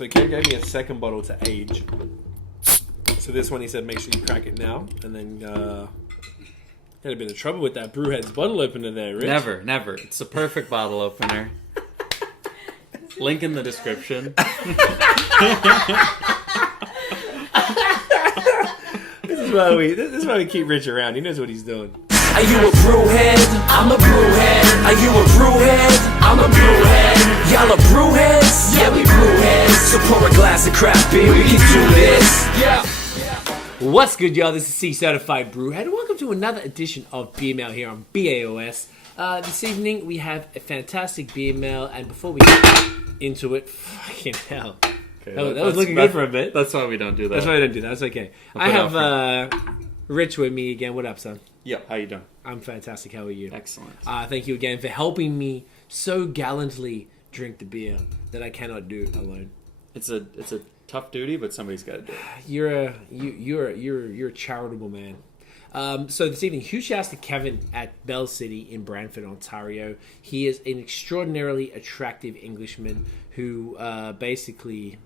So Kev gave me a second bottle to age. So this one he said, make sure you crack it now. And then had a bit of trouble with that BrewHeads bottle opener there, Rich. Never. It's a perfect bottle opener. Link in the description. This is why we keep Rich around. He knows what he's doing. Are you a brewhead? I'm a brewhead. Are you a brewhead? I'm a brewhead. Y'all are brewheads? Yeah, we brewheads. So pour a glass of craft beer, we can do this. Yeah. What's good, y'all? This is C Certified Brewhead. Welcome to another edition of Beer Mail here on BAOS. This evening we have a fantastic beer mail, and before we get into it, fucking hell. Okay, that was looking good for a bit. That's why we don't do that. That's why I don't do that. That's okay. I have Rich with me again. What up, son? Yep. How you doing? I'm fantastic. How are you? Excellent. Thank you again for helping me so gallantly drink the beer that I cannot do alone. It's a tough duty, but somebody's got to do it. You're a charitable man. So this evening, huge shouts to Kevin at Bell City in Brantford, Ontario. He is an extraordinarily attractive Englishman who basically,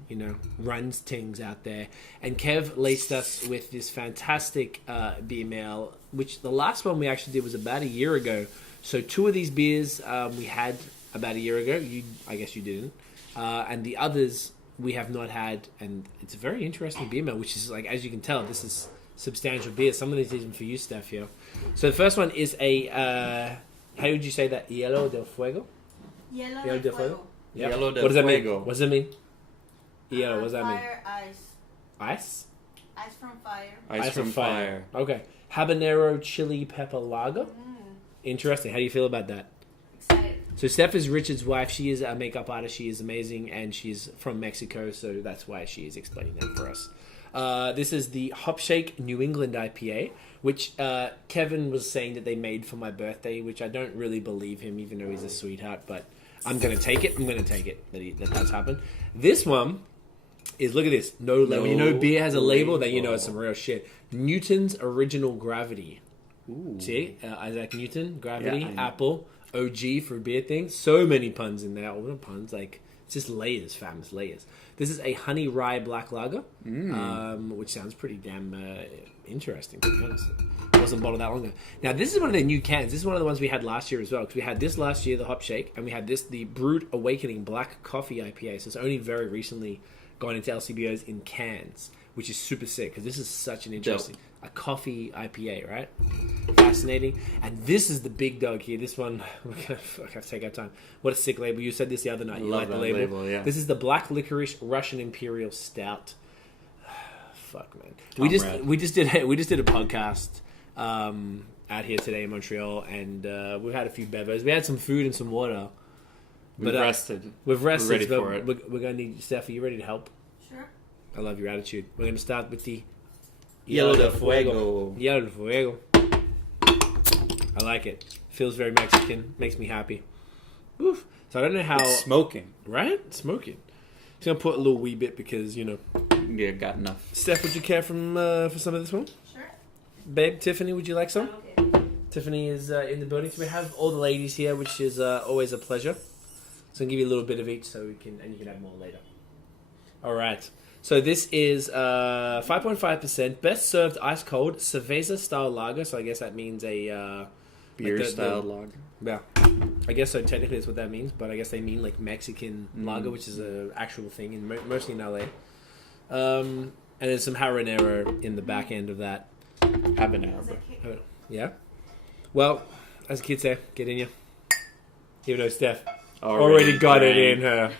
runs things out there. And Kev laced us with this fantastic beer mail, which the last one we actually did was about a year ago. So two of these beers we had about a year ago. I guess you didn't. And the others we have not had. And it's a very interesting beer mail, which is, like, as you can tell, this is substantial beer. Some of these even for you, Steph, here. So the first one is a, how would you say that? Hielo del Fuego? Hielo del Fuego. Yep. Hielo del What does that mean? Fuego. What does that mean? Hielo, what does that mean? Fire, ice. Ice? Ice from fire. Ice from fire. Okay. Habanero chili pepper lager. Interesting. How do you feel about that? Excited. So Steph is Richard's wife. She is a makeup artist. She is amazing, and she's from Mexico, so that's why she is explaining that for us. This is the Hop Shake New England IPA, which Kevin was saying that they made for my birthday, which I don't really believe him, even though he's a sweetheart, but I'm going to take it. I'm going to take it that's happened. This one is, look at this, no label. You know beer has a label, then you know it's some real shit. Newton's Original Gravity. Ooh. See? Isaac Newton, Gravity, Yeah, Apple, OG for beer thing. So many puns in there. All the puns, like, it's just layers, famous layers. This is a honey rye black lager, which sounds pretty damn interesting, to be honest. It wasn't bottled that long ago. Now, this is one of their new cans. This is one of the ones we had last year as well, because we had this last year, the Hop Shake, and we had this, the Brewed Awakening Black Coffee IPA. So it's only very recently gone into LCBOs in cans, which is super sick, because this is such an interesting... A coffee IPA, right? Fascinating. And this is the big dog here. This one, I have to take our time. What a sick label. You said this the other night. You like the label? Yeah. This is the Black Licorice Russian Imperial Stout. Fuck, man. We just did a podcast out here today in Montreal, and we've had a few bevers. We had some food and some water. We've rested. We're ready for it. We're going to need... Steph, are you ready to help? Sure. I love your attitude. We're going to start with the... Hielo del Fuego. Hielo del Fuego. I like it. Feels very Mexican. Makes me happy. Oof. So I don't know how... It's smoking. Right? Smoking. Just going to put a little wee bit because, Yeah, got enough. Steph, would you care for some of this one? Sure. Babe, Tiffany, would you like some? Okay. Tiffany is in the building. So we have all the ladies here, which is always a pleasure. So I'll give you a little bit of each so you can have more later. All right. So this is 5.5%, best served ice cold cerveza style lager. So I guess that means a Beer style lager. Yeah, I guess so. Technically, that's what that means. But I guess they mean like Mexican lager, which is an actual thing, in mostly in LA. And there's some habanero in the back end of that. Habanero. Yeah. Well, as kids say, get in you. Even though Steph already got it in her.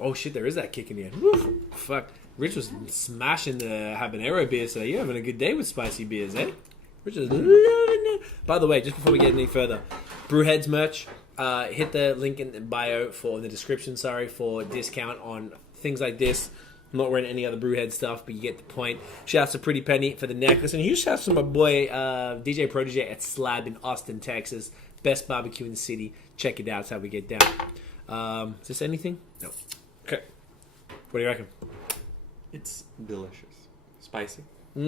Oh shit, there is that kick in the end. Woo, fuck. Rich was smashing the habanero beer, so you're having a good day with spicy beers, eh? Rich is loving it. By the way, just before we get any further, BrewHeads merch, hit the link in the bio in the description, for discount on things like this. I'm not wearing any other BrewHead stuff, but you get the point. Shouts to Pretty Pennie for the necklace, and huge shouts to my boy DJ Protege at SLAB in Austin, Texas. Best barbecue in the city. Check it out. That's how we get down. Is this anything? No. Okay. What do you reckon? It's delicious. Spicy. A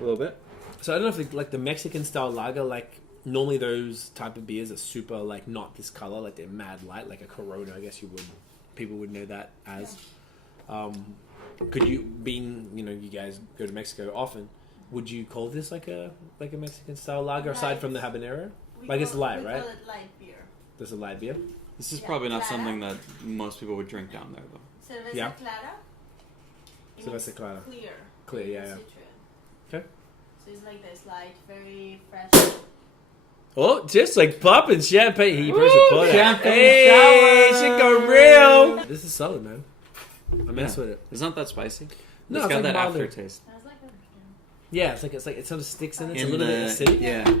little bit. So I don't know if like the Mexican style lager, like normally those type of beers are super like not this color, like they're mad light, like a Corona. I guess people would know that as. Could you, being you guys go to Mexico often, would you call this like a Mexican style lager aside from the habanero? Like it's light, right? We call it light beer. This is a light beer. This is Yeah, probably not Clara. something that most people would drink down there, though. Cerveza Yeah. clara. It Cerveza means clara. Clear. Clear, yeah, yeah. Citron. Okay. So it's like this light, very fresh. Oh, just like popping champagne. He first report champagne Hey, shower. shit go real. This is solid, man. I mess with it. It's not that spicy. No, It's it's got like that milder. aftertaste. Sounds like a Yeah, it's like it sort of sticks in it. It's a In little bit acidic, yeah.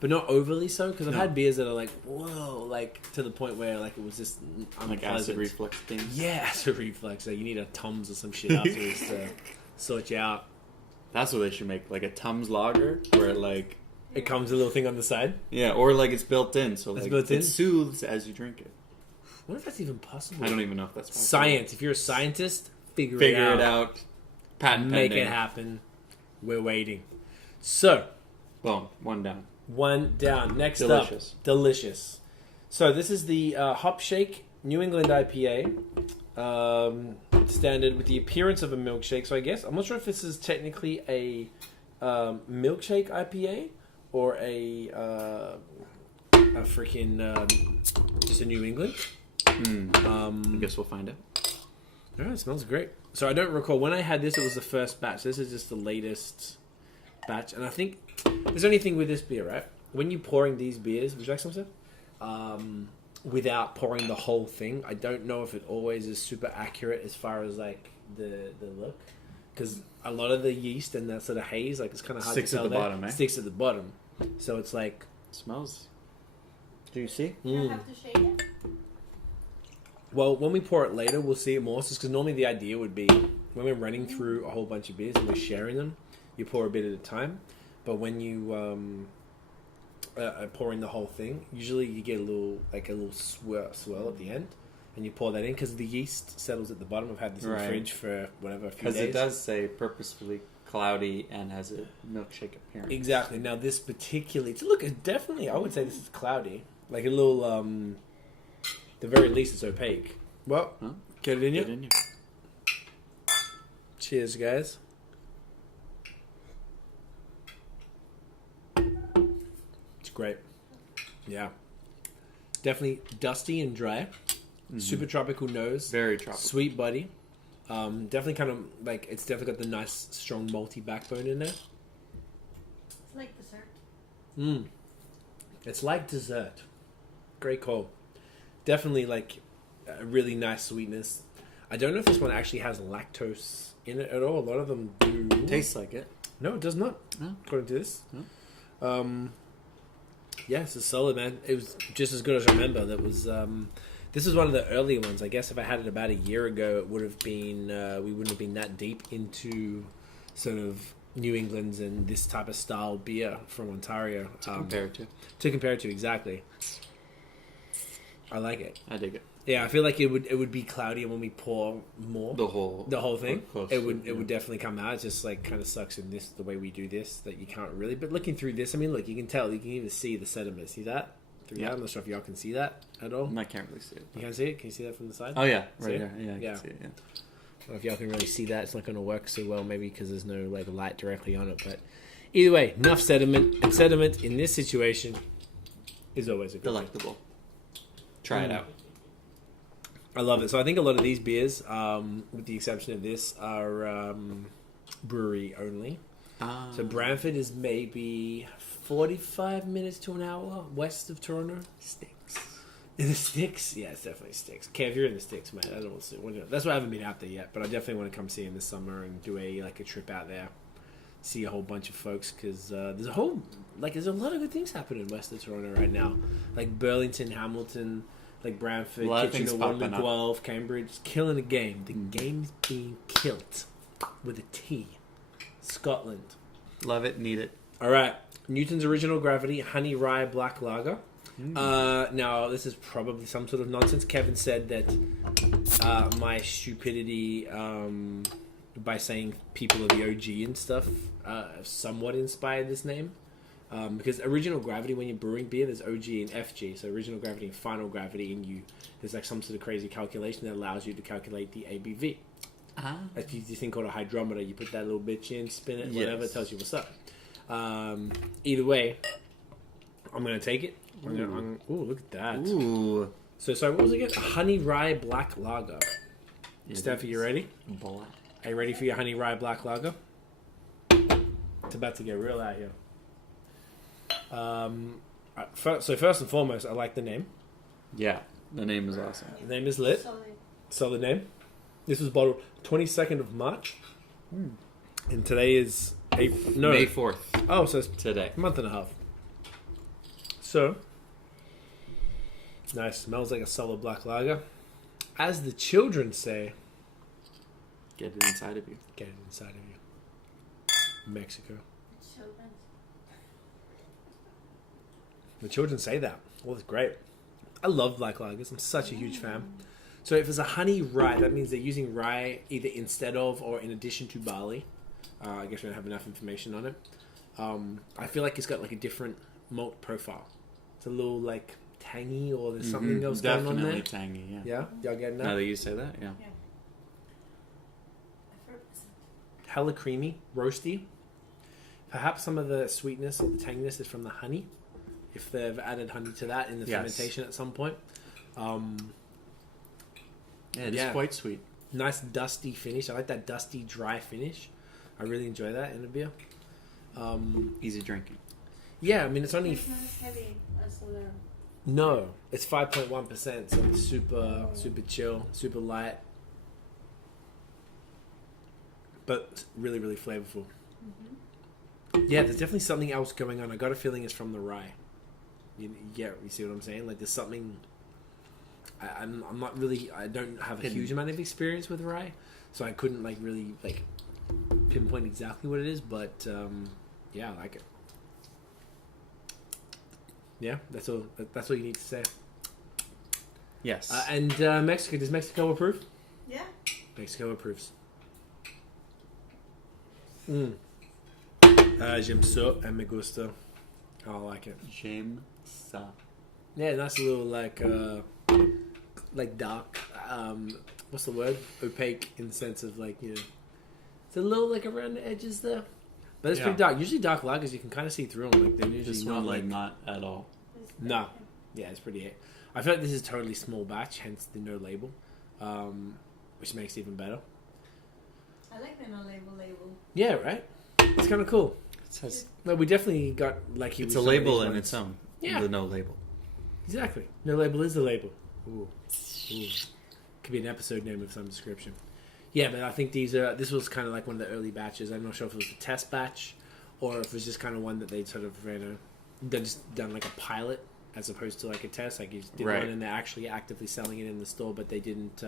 but not overly so. Because I've No. had beers that are like, whoa, like to the point where like it was just Like unpleasant. acid reflux things. Yeah, acid reflux. Like you need a Tums or some shit afterwards to sort you out. That's what they should make, like a Tums lager, where it like It comes a little thing on the side. or like it's built in, so It's like built in? it soothes as you drink it. I wonder if that's even possible. I don't even know if that's possible. Science. If you're a scientist, figure Figure it it out. out. Patent Make pending. it happen. We're waiting. So, Boom, one down. one down. Next Delicious. up, delicious. So this is the Hop Shake New England IPA, standard with the appearance of a milkshake. So I guess I'm not sure if this is technically a milkshake IPA or a freaking just a New England. I guess we'll find out. Oh, it smells great. So I don't recall when I had this. It was the first batch. This is just the latest batch, and I think there's only thing with this beer, right? When you're pouring these beers, would you like some stuff? Without pouring the whole thing, I don't know if it always is super accurate as far as like the look, because a lot of the yeast and that sort of haze, like it's kind of hard Sticks to at tell. the bottom, eh? Sticks at the bottom, so it's like Smells juicy. You don't have to shake it. Well, when we pour it later, we'll see it more. Just because normally the idea would be when we're running through a whole bunch of beers and we're sharing them, you pour a bit at a time. But when you are pouring the whole thing, usually you get a little swirl at the end, and you pour that in because the yeast settles at the bottom. I've had this in the Right. fridge for whatever a few Because days. it does say purposefully cloudy and has a milkshake appearance. Exactly. Now this particularly, look, it definitely, I would say this is cloudy, like a little. The very least, it's opaque. Well, Huh? get it in you. Get in you. Cheers, guys. It's great. Yeah. Definitely dusty and dry. Super tropical nose. Very tropical. Sweet body. Definitely kind of like, it's definitely got the nice, strong, malty backbone in there. It's like dessert. It's like dessert. Great call. Definitely like a really nice sweetness. I don't know if this one actually has lactose in it at all. A lot of them do. Tastes like it. No, it does not. No? According to this. No? Yeah, it's solid, man. It was just as good as I remember. That was. This was one of the earlier ones. I guess if I had it about a year ago, it would have been. We wouldn't have been that deep into sort of New England's and this type of style beer from Ontario. Compared to. To compare it to, exactly. I like it. I dig it. Yeah, I feel like it would be cloudier when we pour more. The whole thing. close It would to- it would definitely come out. It just like kind of sucks in this the way we do this that you can't really. But looking through this, I mean, look, you can tell. You can even see the sediment. See that? Through Yeah. that? I'm not sure if y'all can see that at all. I can't really see it. You can't see it. Can you see that from the side? Oh yeah, See right it? there. Yeah, I Yeah. can see it. Yeah. I don't know if y'all can really see that. It's not going to work so well, maybe because there's no like light directly on it. But either way, enough sediment. And sediment in this situation is always a good thing. Delectable. Try it out. I love it. So I think a lot of these beers, with the exception of this, are brewery only. So Brantford is maybe 45 minutes to an hour west of Toronto. Sticks. In the sticks? Yeah, it's definitely sticks. Okay, if you're in the sticks, man, I don't want to see. That's why I haven't been out there yet, but I definitely want to come see him this summer and do a trip out there, see a whole bunch of folks because there's a lot of good things happening west of Toronto right now, like Burlington, Hamilton, like Brantford, A lot of things Kitchener, Waterloo, popping up. Guelph, Cambridge, killing the game. The game's being killed with a T. Scotland. Love it. Need it. All right, Newton's Original Gravity Honey Rye Black Lager. Now, this is probably some sort of nonsense. Kevin said that my stupidity by saying people are the OG and stuff somewhat inspired this name. Because original gravity, when you're brewing beer, there's OG and FG. So original gravity and final gravity, and there's like some sort of crazy calculation that allows you to calculate the ABV. Like you think on a hydrometer, you put that little bitch in, spin it, whatever, it tells you what's up. Either way, I'm gonna take it. Ooh, look at that. Ooh. So sorry, what was it again? A honey rye black lager. Steffi, you ready? Black. Are you ready for your honey rye black lager? It's about to get real out here. So first and foremost, I like the name. Yeah, the name is awesome. The name is lit. Solid name. This was bottled 22nd of March. And today is May 4th. Oh, so it's Today. a month and a half. So, nice. Smells like a solid black lager. As the children say, Get it inside of you. get it inside of you. Mexico. The children say that. Well, it's great. I love black lagers. I'm such a huge fan. So if it's a honey rye, that means they're using rye either instead of or in addition to barley. I guess we don't have enough information on it. I feel like it's got like a different malt profile. It's a little like tangy, or there's something else going on there. Definitely tangy, yeah. Yeah? Y'all getting that? Now that you say that, yeah. Hella creamy, roasty. Perhaps some of the sweetness or the tanginess is from the honey, if they've added honey to that in the fermentation at some point. Yeah, it is quite sweet. Nice dusty finish. I like that dusty, dry finish. I really enjoy that in a beer. Easy drinking. Yeah, I mean, it's only... It's not heavy as the... No, it's 5.1%, so it's super chill, super light. But really, really flavorful. Yeah, there's definitely something else going on. I got a feeling it's from the rye. You see what I'm saying? Like, there's something... I'm not really... I don't have a huge amount of experience with rye, so I couldn't, like, really, like, pinpoint exactly what it is, but, yeah, I like it. Yeah, that's all you need to say. Yes. And Mexico, does Mexico approve? Yeah. Mexico approves. J'aime ça and me gusta. I like it. J'aime ça. Yeah, nice little like dark. What's the word? Opaque in the sense of like, you know, it's a little like around the edges there, but it's pretty dark. Usually dark lagers you can kind of see through them. Like they're usually This not one, like not at all. no. Yeah, it's pretty. I feel like this is totally small batch, hence the no label, which makes it even better. I like the no label. Yeah, right. It's kind of cool. It says No, we definitely got like it's a label in its own. Yeah. The no label. Exactly. No label is a label. Ooh. Could be an episode name of some description. Yeah, but I think this was kind of like one of the early batches. I'm not sure if it was a test batch or if it was just kind of one that they sort of done like a pilot as opposed to like a test. Like you did one and they're actually actively selling it in the store, but they didn't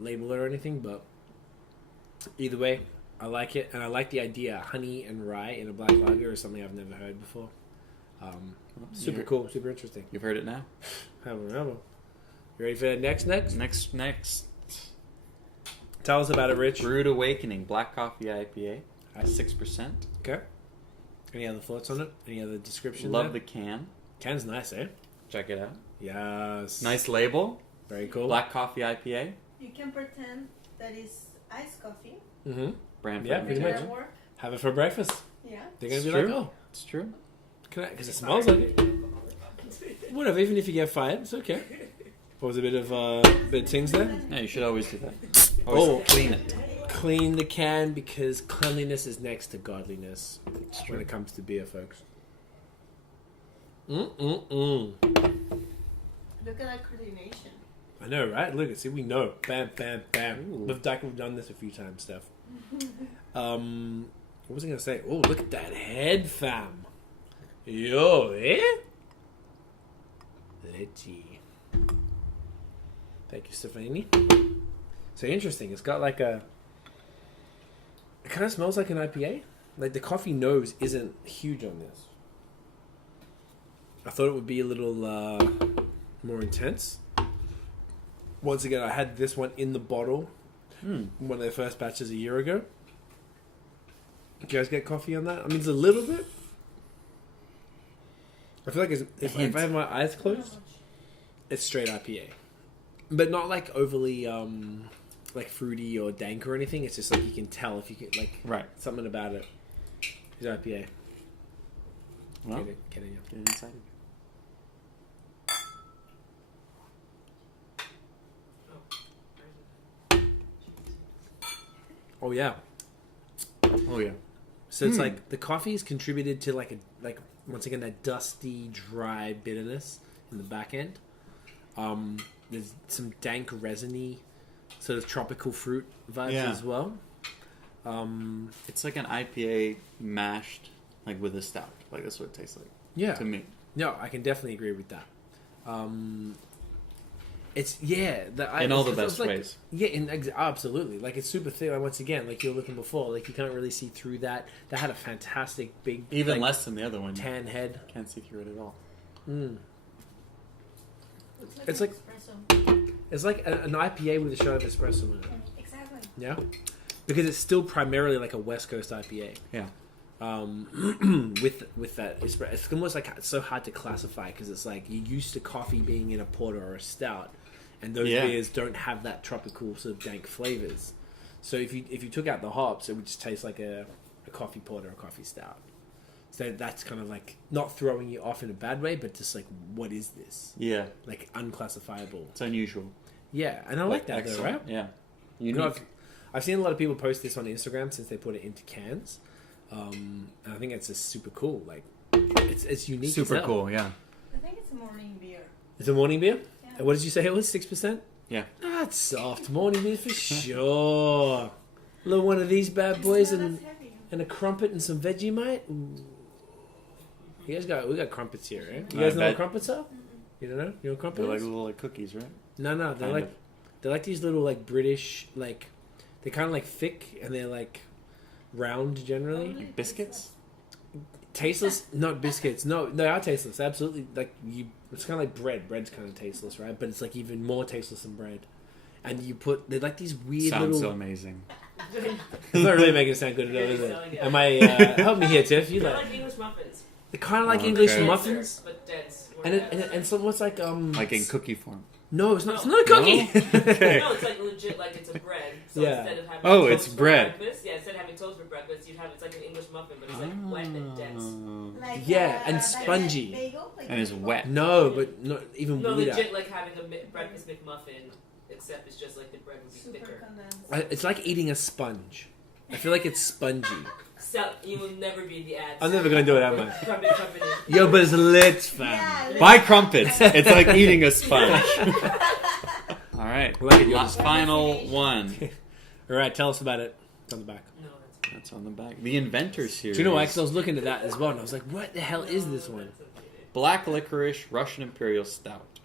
label it or anything. But either way, I like it, and I like the idea. Honey and rye in a black lager is something I've never heard before. Super cool, super interesting. You've heard it now. You ready for that next? Next. Tell us about it, Rich. Brewed Awakening Black Coffee IPA at 6%. Okay. Any other thoughts on it? Any other description? Love the can. Can's nice, eh? Check it out. Yes. Nice label. Very cool. Black Coffee IPA. You can pretend that it's iced coffee. Mm-hmm. Brand Yeah, pretty much. Have it for breakfast. Yeah. They're gonna It's be true. like, oh, It's true. because it smells like it. Whatever. Even if you get fired, it's okay. What was a bit of things there? Yeah, you should always do that. Always clean it. Clean the can because cleanliness is next to godliness when it comes to beer, folks. Look at that coordination. I know, right? Look, see, we know. Bam, bam, bam. We've done this a few times, Steph. What was I going to say? Oh, look at that head, fam. Yo, eh? Letty. Thank you, Stephanie. So interesting. It's got like a... It kind of smells like an IPA. Like the coffee nose isn't huge on this. I thought it would be a little more intense. Once again, I had this one in the bottle. One of their first batches a year ago. Did you guys get coffee on that? I mean, it's a little bit, I feel like if I have my eyes closed, it's straight IPA, but not like overly like fruity or dank or anything. It's just like you can tell if you can Right. something about it. It's IPA. Well, Get it. get inside. Oh yeah. Oh yeah. So it's like the coffee has contributed to like once again that dusty, dry bitterness in the back end. There's some dank, resiny, sort of tropical fruit vibes as well. It's like an IPA mashed like with a stout. Like that's what it tastes like. Yeah. To me. No, I can definitely agree with that. It's In all the best ways. Yeah, absolutely. Like it's super thick. Like, once again, like you were looking before, like you can't really see through that. That had a fantastic big, Even like, less than the other one. tan head. Can't see through it at all. It's like espresso. It's like an IPA with a shot of espresso in it. Exactly. Yeah, because it's still primarily like a West Coast IPA. Yeah. With that espresso, it's almost like it's so hard to classify because it's like you're used to coffee being in a porter or a stout, and those beers don't have that tropical sort of dank flavors. So if you took out the hops, it would just taste like a coffee porter or a coffee stout. So that's kind of like not throwing you off in a bad way, but just like, what is this? Yeah. Like unclassifiable. It's unusual. Yeah, and I like that though, excellent. right? Yeah. You know, I've seen a lot of people post this on Instagram since they put it into cans, and I think it's just super cool. Like, it's unique. Super as hell. cool. Yeah. I think it's a morning beer. It's a morning beer. Yeah. And what did you say it was? 6%? Yeah. That's soft morning beer for sure. A little one of these bad boys It's not and as heavy. a crumpet and some Vegemite. Ooh. We got crumpets here, right? You I guys know what bet. crumpets are? You don't know? You know what crumpet They're like is? little like cookies, right? No, they're Kind they're like these little like British like they're kind of like thick and they're like round generally. Probably Biscuits? Tasteless, not biscuits. No, they are tasteless. Absolutely, like it's kind of like bread. Bread's kind of tasteless, right? But it's like even more tasteless than bread. And they're like these weird Sounds little. so amazing. It's not really making it sound good enough, is it? Selling it. Am I? Help me here, Tiff. You They're like? like English muffins. They're kind of like Okay. English Denser, muffins, But dense. and somewhat like Like in cookie form. No, it's not. It's not a cookie. Okay. No, it's like legit, like it's a bread. So Yeah. instead of having Oh, toast it's for bread. breakfast, instead of having toast for breakfast, you'd have it's like an English muffin, but it's like wet and dense. Like, Yeah, and like spongy. a bagel, like And it's a bagel. wet. No, but not even No, weirder. legit, like having a breakfast McMuffin, except it's just like the bread would be Super thicker. condensed. It's like eating a sponge. I feel like it's spongy. So you will never be in the ads. I'm never gonna do it, am I? Crumpet company. Yo, but it's lit, fam. Yeah, Buy crumpets. It's like eating a sponge. All right. Like it, Last final one. All right, tell us about it. It's on the back. No, that's That's on the back. The Inventor Series. Do you know why? Because I was looking at that as well, and I was like, "What the hell is this one?" Black Licorice Russian Imperial Stout.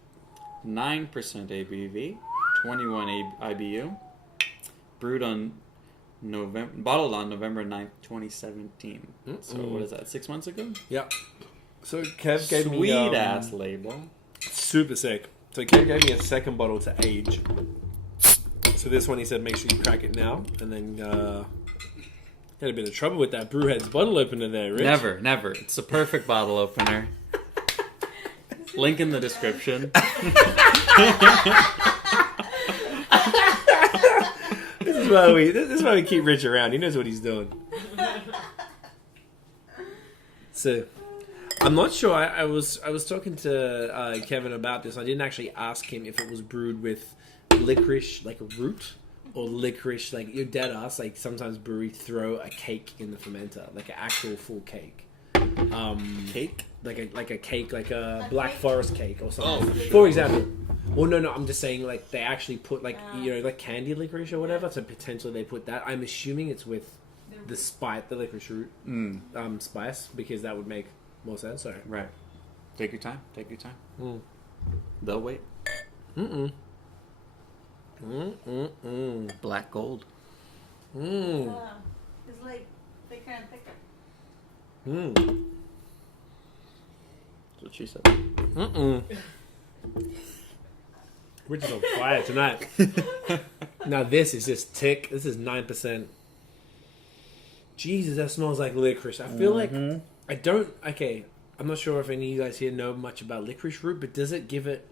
9% ABV. 21 IBU. Brewed on bottled on November 9th, 2017. So what is that, 6 months ago? Yep. So Kev gave me Sweet ass label. super sick. So Kev gave me a second bottle to age. So this one he said make sure you crack it now, and then had a bit of trouble with that BrewHeads bottle opener there, Rich. Never. It's a perfect bottle opener. Link in the description. This is why we keep Rich around. He knows what he's doing. So I'm not sure. I was talking to Kevin about this. I didn't actually ask him if it was brewed with licorice, like a root, or licorice, like your dead ass. Like sometimes breweries throw a cake in the fermenter, like an actual full cake. Cake, like a cake, like a Black cake? Forest cake or something. Oh. For example. Well, no, I'm just saying, like, they actually put, like, like candy licorice or whatever, so potentially they put that. I'm assuming it's with the licorice root spice, because that would make more sense. Sorry. Right. Take your time. They'll wait. Black gold. It's like thicker and thicker. That's what she said. Rich is on fire tonight. Now this is just tick. This is 9%. Jesus, that smells like licorice. I feel like I don't. Okay, I'm not sure if any of you guys here know much about licorice root, but does it give it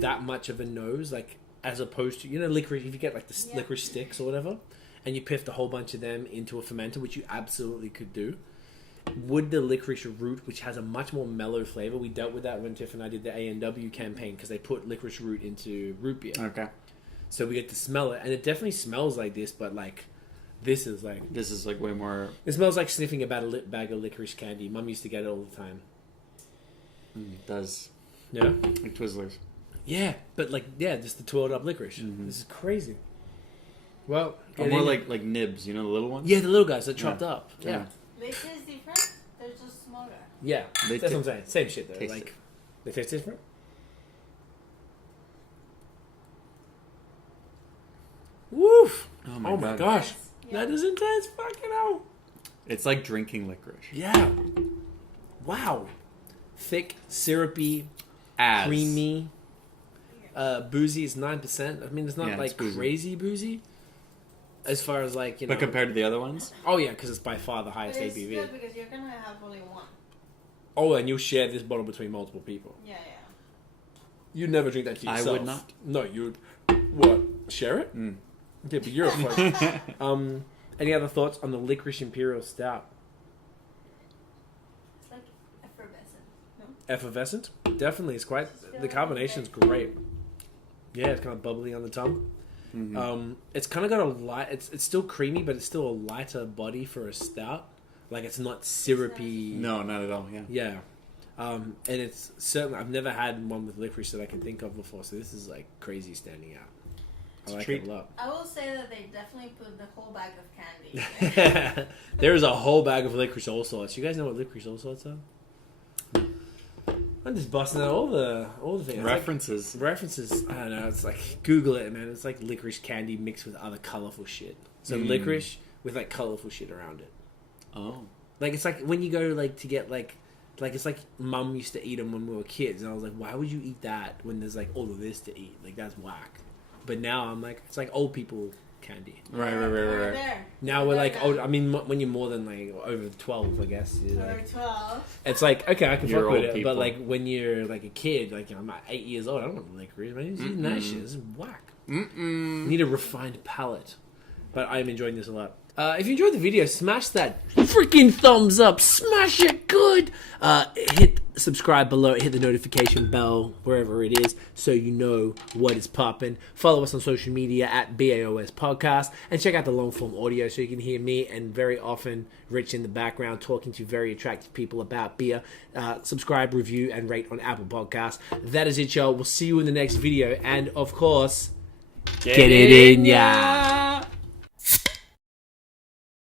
that much of a nose, like as opposed to licorice? If you get like the licorice sticks or whatever, and you piffed a whole bunch of them into a fermenter, which you absolutely could do. Would the licorice root, which has a much more mellow flavor, we dealt with that when Tiff and I did the A&W campaign because they put licorice root into root beer. Okay. So we get to smell it, and it definitely smells like this, but like this is like way more. It smells like sniffing about a bag of licorice candy. Mum used to get it all the time. It does. Yeah. Like Twizzlers. Yeah, but just the twirled up licorice. Mm-hmm. This is crazy. Well, Or more like nibs, the little ones? Yeah, the little guys that chopped up. Yeah. They taste different. They're just smaller. Yeah, that's what I'm saying. Same shit though. Taste Like, it. they taste different. Woof! Oh Oh my gosh, Yeah. that is intense. Fucking hell. It's like drinking licorice. Yeah. Wow. Thick, syrupy, creamy. Boozy is 9%. I mean, it's not Yeah, like it's boozy. crazy boozy. As far as like But compared to the other ones? Oh yeah, because it's by far the But highest it's ABV. good because you're gonna have only one. Oh, and you'll share this bottle between multiple people. Yeah. You'd never drink that to I yourself. would not. No, you'd. What? Share it? Mm. Yeah, but you're a fuck. Any other thoughts on the licorice imperial stout? It's like effervescent. No? Effervescent? Definitely, it's quite. The carbonation's great. Yeah, it's kind of bubbly on the tongue. Mm-hmm. It's kind of got a light. It's still creamy, but it's still a lighter body for a stout. Like it's not syrupy. No, not at all, yeah. Yeah. And it's certainly, I've never had one with licorice that I can think of before, so this is like crazy standing out. I like it a lot. I will say that they definitely put the whole bag of candy. There is a whole bag of licorice all sorts. You guys know what licorice all sorts are? I'm just busting out all the things. It's References. like, references. I don't know. It's like Google it, man. It's like licorice candy mixed with other colorful shit. So licorice with like colorful shit around it. Oh. Like it's like when you go like to get like it's like Mum used to eat them when we were kids, and I was like, why would you eat that when there's like all of this to eat? Like that's whack. But now I'm like, it's like old people candy. Right. There. Now we're like old. I mean, when you're more than like over 12, I guess. You're Or like, 12. it's like okay, I can You're fuck with old it. people. But like when you're like a kid, like I'm like 8 years old, I don't want licorice. Man, it's eating that shit. This is whack. You need a refined palate. But I'm enjoying this a lot. If you enjoyed the video, smash that freaking thumbs up. Smash it good. Hit subscribe below. Hit the notification bell wherever it is so you know what is popping. Follow us on social media at BAOS Podcast. And check out the long form audio so you can hear me and very often Rich in the background talking to very attractive people about beer. Subscribe, review, and rate on Apple Podcasts. That is it, y'all. We'll see you in the next video. And of course, get it in ya.